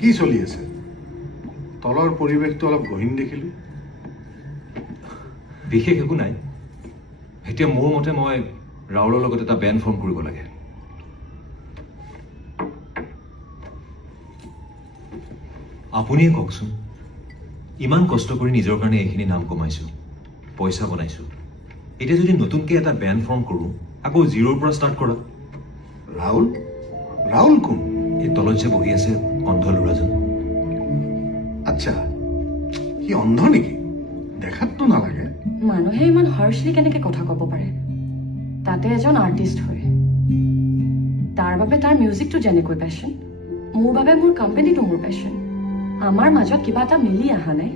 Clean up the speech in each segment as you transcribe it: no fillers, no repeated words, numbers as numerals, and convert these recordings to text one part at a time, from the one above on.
কি চলি আছে? তলৰ পৰিৱেশটো অলপ গহীন দেখিলোঁ। বিশেষ একো নাই। এতিয়া মোৰ মতে মই ৰাহুলৰ লগত এটা বেণ্ড ফৰ্ম কৰিব লাগে। আপুনিয়ে কওকচোন, ইমান কষ্ট কৰি নিজৰ কাৰণে এইখিনি নাম কমাইছোঁ, পইচা বনাইছোঁ, এতিয়া যদি নতুনকৈ এটা বেণ্ড ফৰ্ম কৰোঁ, আকৌ জিৰ'ৰ পৰা ষ্টাৰ্ট কৰা। ৰাহুল? ৰাহুল কোন? এই তলত যে বহি আছে অন্ধ ল'ৰাজন। আচ্ছা, সি অন্ধ নেকি? দেখাততো নালাগে। মানুহে ইমান হাৰ্শলি কেনেকে কথা ক'ব পাৰে? তাতে এজন আৰ্টিষ্ট হয়, তাৰ বাবে তাৰ মিউজিকটো যেনেকৈ পেশ্যন, মোৰ বাবে মোৰ কোম্পানীটো মোৰ পেশ্যন। আমাৰ মাজত কিবা এটা মিলি অহা নাই,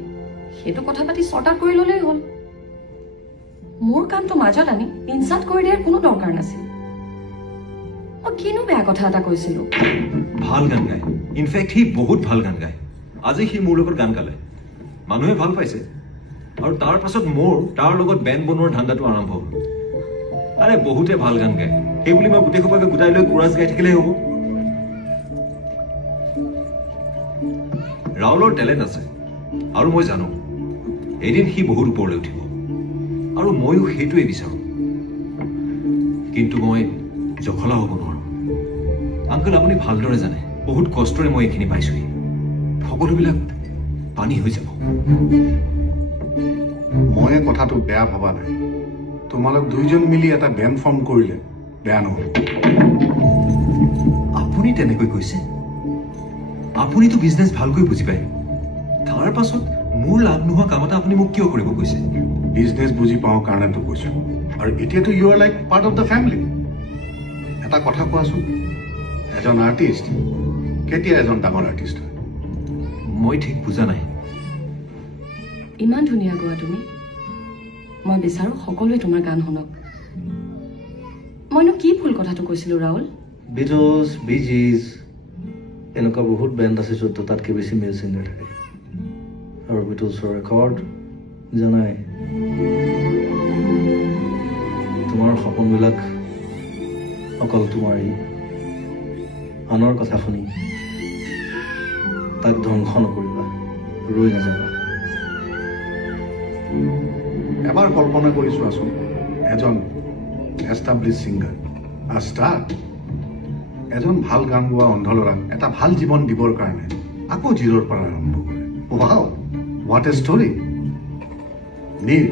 সেইটো কথা পাতি চৰ্ট আউট কৰি ল'লেই হ'ল। মোৰ কামটো মাজত আনি ইনচাল্ট কৰি দিয়াৰ কোনো দৰকাৰ নাছিল। মই কিনো বেয়া কথা এটা কৈছিলো? ভাল গান গায়, ইনফেক্ট সি বহুত ভাল গান গায়। আজি সি মোৰ লগত গান গালে, মানুহে ভাল পাইছে, আৰু তাৰ পাছত মোৰ তাৰ লগত বেণ্ড বনোৱাৰ ধান্দাটো আৰম্ভ হ'ল। আৰে বহুতে ভাল গান গায়, সেই বুলি মই গোটেই সোপাকে গোটাই লৈ কোৰাছ গাই থাকিলেই হ'ব? ৰাহুলৰ টেলেণ্ট আছে, আৰু মই জানো এদিন সি বহুত ওপৰলৈ উঠিব, আৰু ময়ো সেইটোৱে বিচাৰোঁ। কিন্তু মই জখলা হ'ব নোৱাৰোঁ। আংকল, আপুনি ভালদৰে জানে বহুত কষ্টৰে মই এইখিনি পাইছোঁহি। সকলোবিলাক পানী হৈ যাব। মই কথাটো বেয়া ভবা নাই। তোমালোক দুইজন মিলি এটা বেণ্ড ফৰ্ম কৰিলে বেয়া নহ'ব। আপুনি তেনেকৈ কৈছে? আপুনিতো বিজনেছ ভালকৈ বুজি পায়, তাৰ পাছত মোৰ লাভ নোহোৱা কাম এটা আপুনি মোক কিয় কৰিব কৈছে? বিজনেছ বুজি পাওঁ কাৰণেতো কৈছোঁ, আৰু এতিয়াতো you are like part of the family. এটা কথা কোৱাচোন, এজন আৰ্টিষ্ট কেতিয়া এজন ডাঙৰ আৰ্টিষ্ট হয়? মই ঠিক বুজা নাই। ইমান ধুনীয়া গোৱা তুমি, মই বিচাৰোঁ সকলোৱে তোমাৰ গান শুনক। মইনো কি ভুল কথাটো কৈছিলো ৰাহুল? বিটলছ, বিজিজ, এনেকুৱা বহুত বেণ্ড আছে য'ত তাতকৈ বেছি মেল ছিংগাৰ থাকে। আৰু বিটলছৰ ৰেকৰ্ড জানাই। তোমাৰ সপোনবিলাক অকল তোমাৰেই। আনৰ কথা শুনি তাক ধ্বংস নকৰিবা, ৰৈ নাযাবা। এবাৰ কল্পনা কৰি চোৱাচোন, এজন এষ্টাব্লিছ ছিংগাৰ, ষ্টাৰ, এজন ভাল গান গোৱা অন্ধ ল'ৰাক এটা ভাল জীৱন দিবৰ কাৰণে আকৌ জিৰ'ৰ পৰা আৰম্ভ কৰে। Wow, what a story. Neel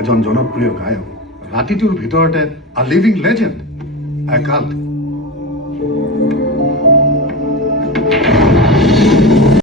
এজন জনপ্ৰিয় গায়ক, ৰাতিটোৰ ভিতৰতে আ লিভিং লেজেণ্ড, এ কাল্ট।